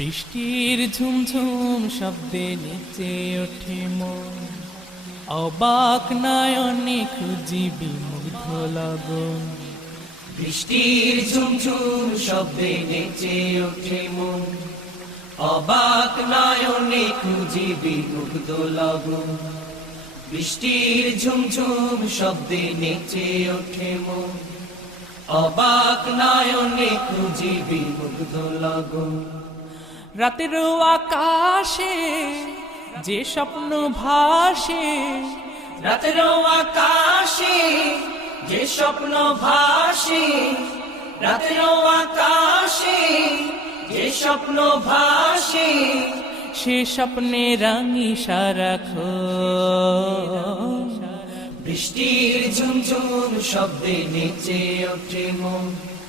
বৃষ্টির ঝুমঝুম শব্দে নেচে ওঠে মন, অবাক নয়নে খুঁজি বিমুগ্ধ লগন। বৃষ্টির ঝুমঝুম শব্দে নেচে ওঠে মন, অবাক নয়নে খুঁজি বিমুগ্ধ লগন। বৃষ্টির ঝুমঝুম শব্দে নেচে ওঠে মন, অবাক নয়নে খুঁজি বিমুগ্ধ লগন। রাতের আকাশে যে স্বপ্ন ভাসে, রাতের আকাশে যে স্বপ্ন ভাসে, রাতের আকাশে যে স্বপ্ন ভাসে, সে স্বপ্নে রাঙি সারাক্ষণ। বৃষ্টির ঝুমঝুম শব্দে নেচে ওঠে মন,